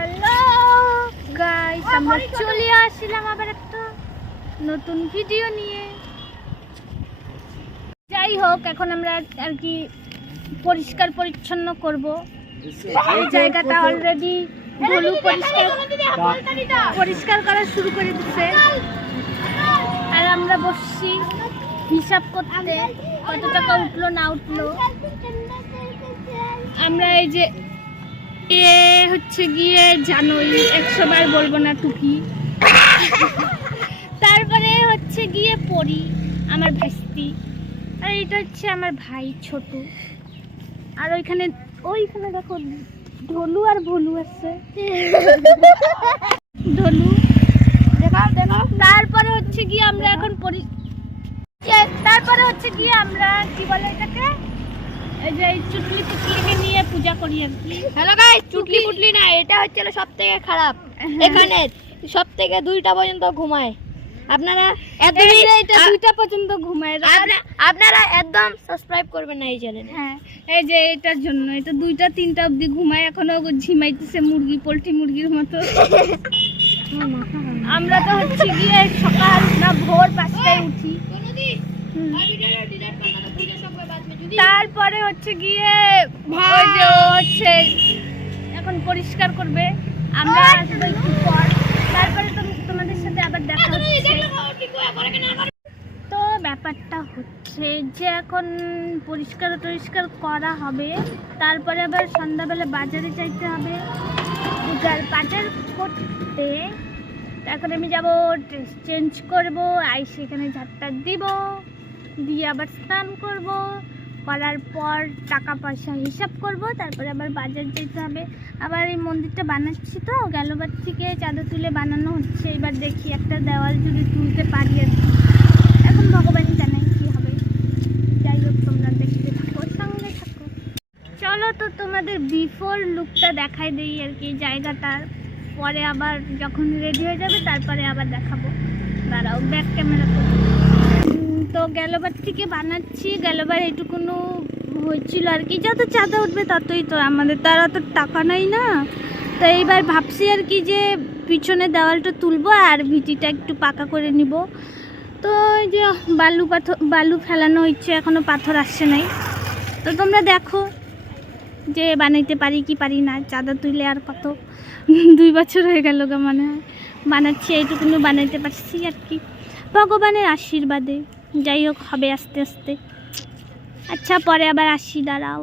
Hello guys, আমরা চলে আসলাম আবার একটা নতুন ভিডিও নিয়ে। যাই হোক, এখন আমরা আর কি পরিষ্কার পরিচ্ছন্ন করব। এই জায়গাটা অলরেডি ধুলো পরিষ্কার করা শুরু করে দিচ্ছে, আর আমরা বসছি হিসাব করতে কত টাকা উঠলো না উঠলো। আমরা এই যে হচ্ছে গিয়ে জানোই 100 বার বলবো না টুকি। তারপরে হচ্ছে গিয়ে পড়ি আমার ভাস্তি, আর এটা হচ্ছে আমার ভাই ছোট। আর ওইখানে দেখো ঢোলু আর ভোলু আছে। ঢোলু তারপরে হচ্ছে গিয়ে আমরা এখন তারপরে হচ্ছে গিয়ে আমরা কি বলে এটাকে, এই যে চুটলি পুটলিকে নিয়ে পূজা করি আর কি। হ্যালো গাইস, চুটলি পুটলি না, এটা হচ্ছে সবথেকে খারাপ। এখানে সবথেকে 2টা পর্যন্ত ঘুমায়। আপনারা একদমই এটা 2টা পর্যন্ত ঘুমায়। আপনারা একদম সাবস্ক্রাইব করবেন না এই চ্যানেলে। হ্যাঁ, এই যে এটার জন্য এটা 2টা 3টা অবধি ঘুমায়, এখনো ঝিমাইতেছে মুরগি, পোল্ট্রি মুরগির মতো। আমরা তো হচ্ছে গিয়ে সকাল না ভোর 5টায় উঠি। তারপরে হচ্ছে গিয়ে ওই যে হচ্ছে এখন পরিষ্কার করবে, আমরা আসবো একটু পর। তারপরে তোমাদের সাথে আবার দেখা হচ্ছে। তো ব্যাপারটা হচ্ছে যে এখন পরিষ্কার করা হবে, তারপরে আবার সন্ধ্যাবেলা বাজারে যাইতে হবে বাজার করতে। এখন আমি যাবো, ড্রেস চেঞ্জ করবো, আই সেখানে ঝাড়টা দিব, দিয়ে আবার স্নান করব, করার পর টাকা পয়সা হিসাব করব, তারপরে আবার বাজার যেতে হবে। আবার এই মন্দিরটা বানাচ্ছি তো, গেলবার থেকে চাঁদা তুলে বানানো হচ্ছে। এবার দেখি একটা দেওয়াল যদি তুলতে পারি আর কি। এখন ভগবানই জানাই কি হবে। যাই হোক, তোমরা দেখতে থাকো, সঙ্গে থাকো। চলো তো তোমাদের বিফোর লুকটা দেখাই দেই আর কি জায়গাটার। পরে আবার যখন রেডি হয়ে যাবে তারপরে আবার দেখাবো। দাঁড়াও, ব্যাক ক্যামেরা করবো। তো গেলবার থেকে বানাচ্ছি, গেলবার এইটুকুনো হয়েছিল আর কি। যত চাঁদা উঠবে ততই তো, আমাদের তার অত টাকা নাই না। তো এইবার ভাবছি আর কি যে পিছনে দেওয়ালটা তুলবো আর ভিটিটা একটু পাকা করে নিব। তো এই যে বালু ফেলানো হচ্ছে, এখনও পাথর আসছে নাই। তো তোমরা দেখো যে বানাইতে পারি কি পারি না। চাঁদা তুলে আর কত 2 বছর হয়ে গেল গা মনে হয় বানাচ্ছি, এইটুকুনো বানাইতে পারছি আর কি, ভগবানের আশীর্বাদে। যাই হোক, হবে আস্তে আস্তে। আচ্ছা, পরে আবার আসি, দাঁড়াও।